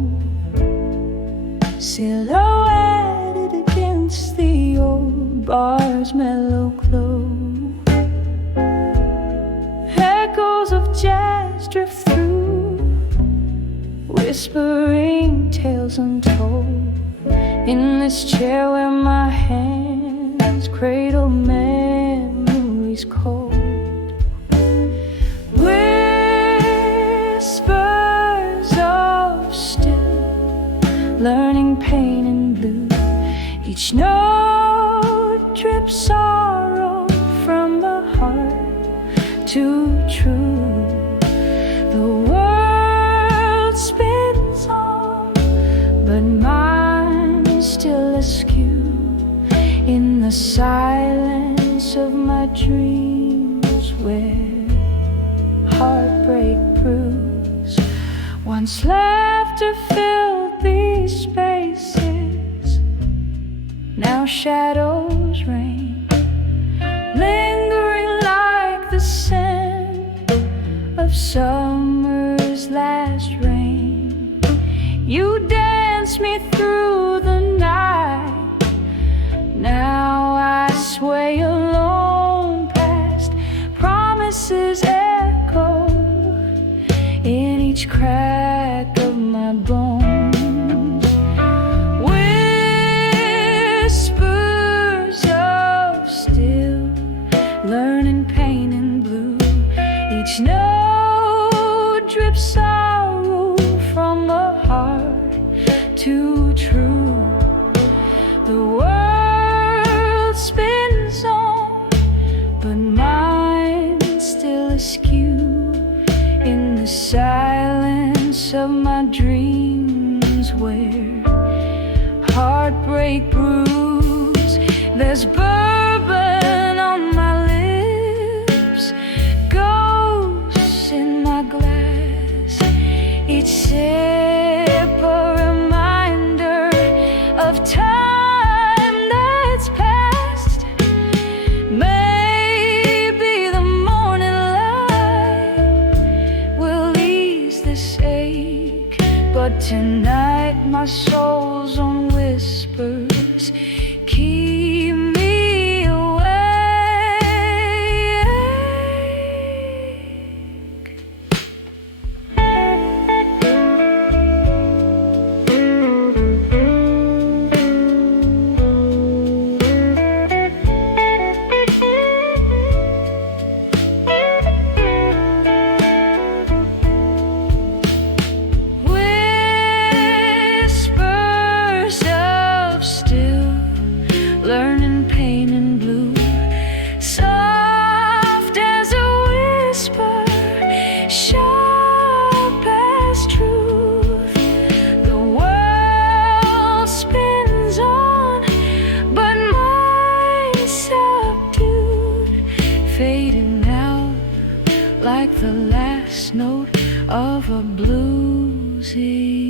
silhouetted against the old bar's melody. drift through, whispering tales untold. In this chair where my hands cradle memories cold. Whispers of still, learning pain and blue. Each note drips sorrow from the heart to true. The world spins on, but mine is still askew. In the silence of my dreams, where heartbreak brews. Once laughter filled these spaces, now shadows reign, lingering like the scent of summer's last rain. You dance me through the night. Now I sway alone past promises echo in each crack of my bones. Whispers of still, learning pain and blue. Each note drips sorrow from the heart to true. The world spins on, but mine still askew. In the silence of my dreams, where heartbreak brews, there's bourbon on my lips, ghosts in my glass. Each sip a reminder of time that's past. Maybe the morning light will ease this ache, but tonight my soul's on whispers keep me awake. Whispers of still, learning pain and blue. Soft as a whisper, sharp as truth. The world spins on, but mine's subdued, fading out like the last note of a blues interlude.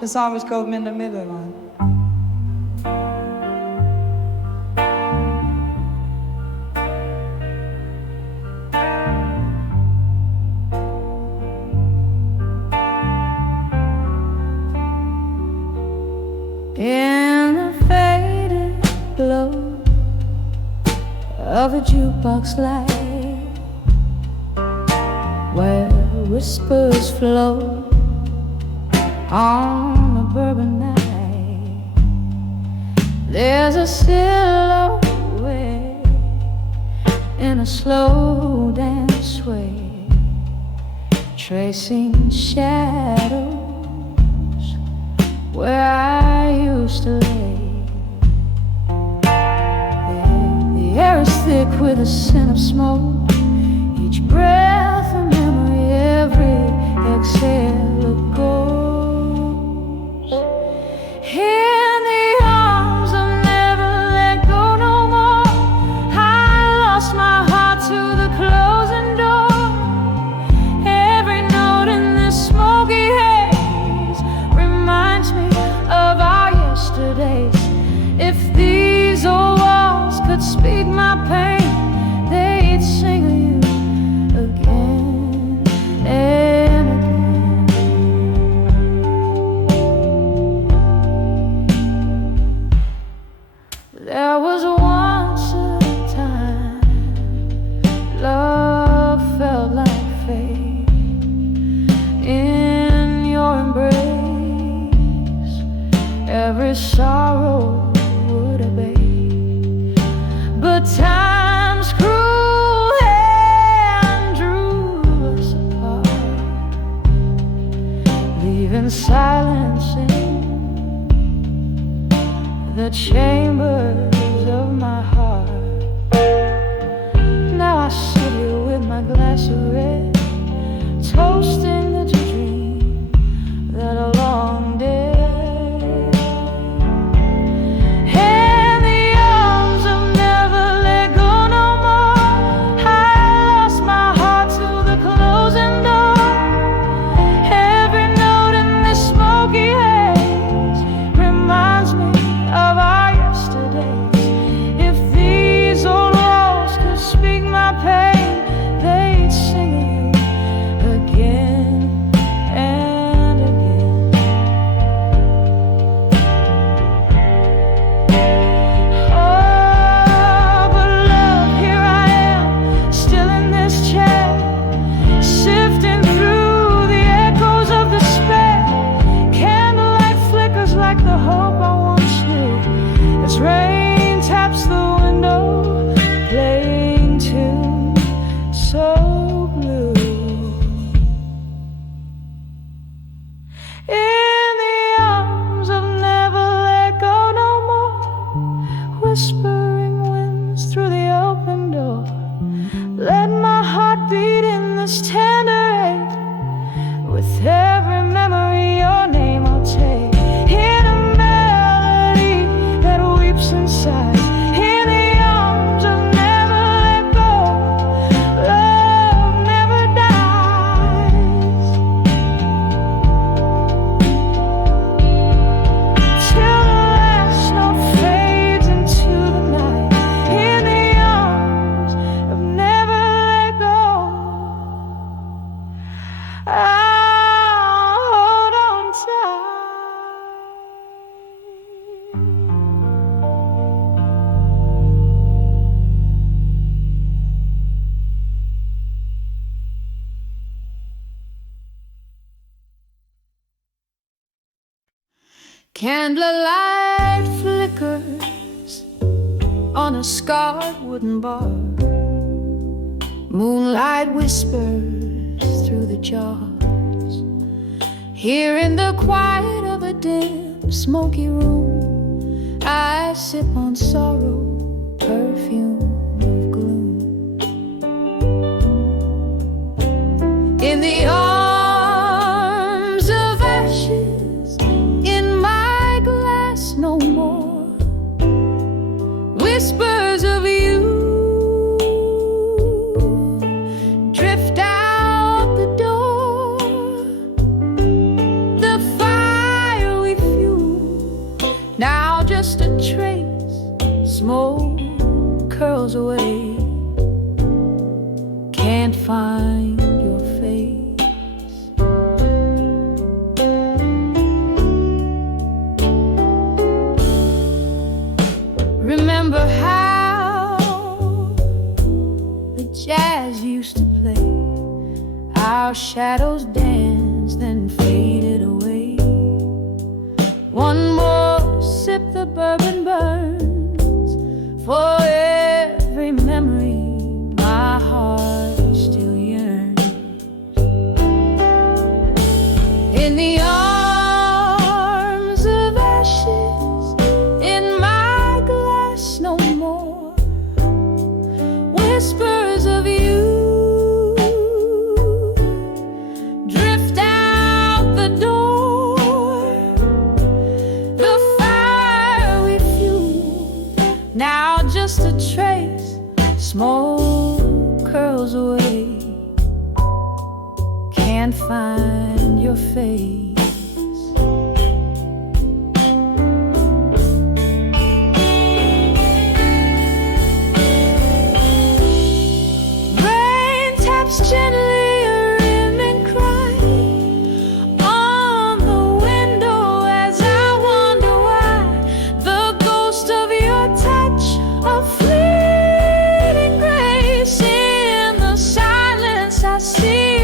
The song was called "In the Middle One." In the faded glow of a jukebox light, where whispers flow on a bourbon night, there's a silhouette in a slow dance way, tracing shadows where I used to lay. The air is thick with a scent of smoke, each breath a memory, every exhale a ghost. In the arms of never let go no more, I lost my heart to the closing door. Every note in this smoky haze reminds me of our yesterdays. If these old walls could speak my pain, they'd sing fade in your embrace. Every sorrow would abate, but time's cruel hand drew us apart, leaving silence in the chambers of my heart. Now I sit here with my glass of red, toasting the dream that I long dead. And the arms of never let go no more. I lost my heart to the closing door. Every note in this smoky haze reminds me of our yesterdays. If these old walls could speak my pain, they'd sing it again and again. Oh, but love, here I am, still in this chair, sifting through the echoes of despair. Candlelight flickers like the hope I once knew, as rain taps the window, playing tune so blue. In the arms of never let go no more, whispering winds through the open door. Let my heart beat in this tender ache. With every memory, your name I'll take. In a melody that weeps inside. In the arms of never let go, love never dies. Till the last note fades into the night. In the arms of never let go, I'll hold on tight. Candlelight flickers on a scarred wooden bar. Moonlight whispers through the jars. Here in the quiet of a dim, smoky room, I sip on sorrow, perfume of gloom. In the arms of ashes, in my glass no more, whispers of you drift out the door. The fire we fuel, now just a trace, smoke curls away. Can't find your face. Remember how the jazz used to play. Our shadows danced, then faded away. One more sip, the bourbon burns. For every memory, my heart still yearns. In the arms of ashes, in my glass no more, whispers of you drift out the door. The fire we fueled, now just a trace, smoke curls away. Can't find your face. Rain taps gently a rimming cry on the window as I wonder why the ghost of your touch, a fleeting grace, in the silence I see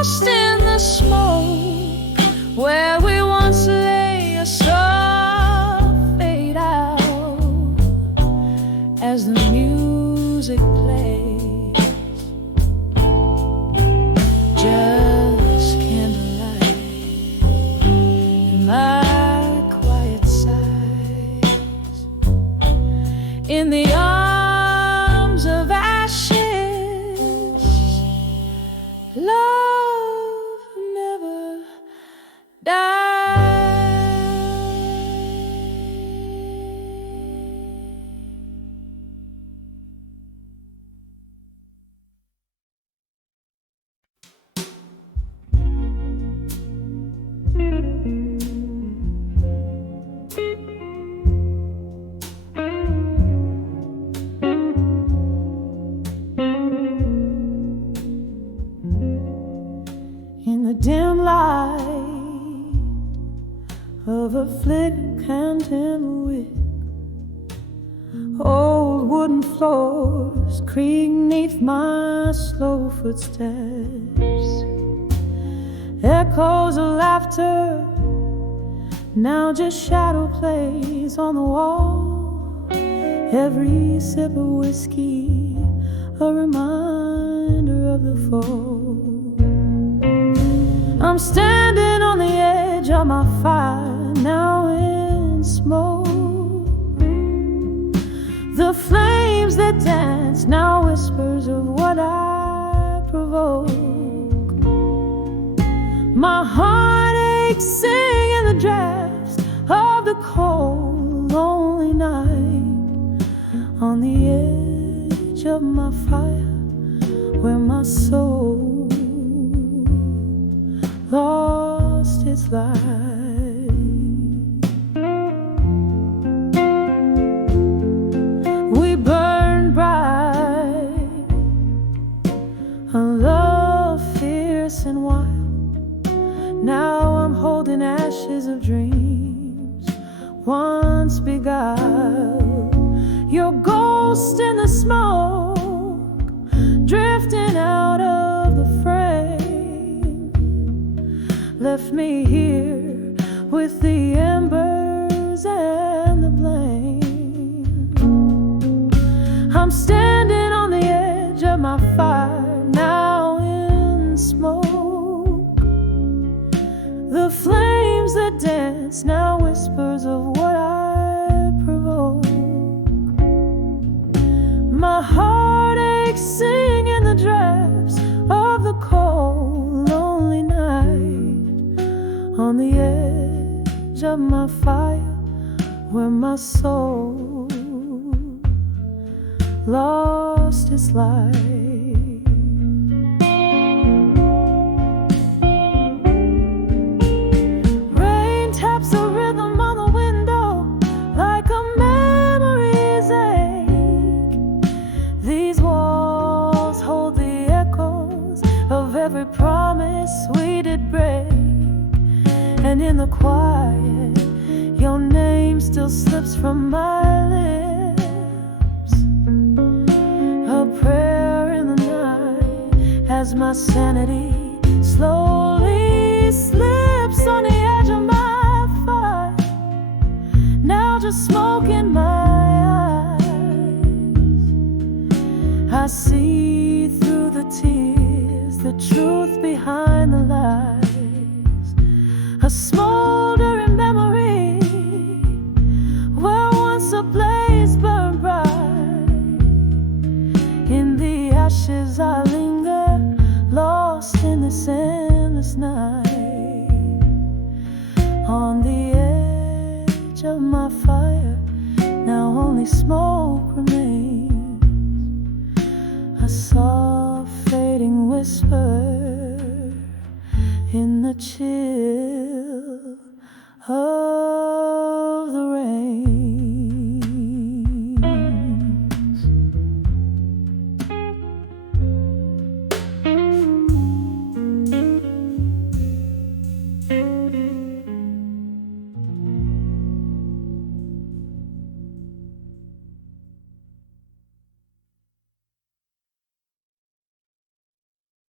lost in the smoke where we once lay. A soft fade out as the music plays. Just candlelight and my quiet sighs in the arms of ashes. Love never dies. In the dim light of a flickering candle wick, old wooden floors creak neath my slow footsteps. Echoes of laughter, now just shadow plays on the wall. Every sip of whiskey, a reminder of the fall. I'm standing on the edge of my fire, now in smoke. The flames that dance, now whispers of what I provoke. My heart aches, singing the drafts of the cold, lonely night. On the edge of my fire, where my soul lost its light. We burned bright, a love fierce and wild. Now I'm holding ashes of dreams once beguiled. Your ghost in the smoke, drifting out of the frame, left me here with the embers and the blame. I'm standing on the edge of my fire, now in smoke. The flames that dance, now whispers of what I provoke. My heart aches, singing the drafts of the cold, lonely night. On the edge of my fire, where my soul lost its light. Rain taps a rhythm on the window like a memory's ache. These walls hold the echoes of every promise we did break. And in the quiet, your name still slips from my lips. A prayer in the night as my sanity slowly slips on the edge of my fire. Now just smoke in my eyes. I see through the tears the truth behind the lies. A smoldering memory where once a blaze burned bright. In the ashes I linger, lost in this endless night. On the edge of my fire, now only smoke remains. A soft fading whisper in the chill of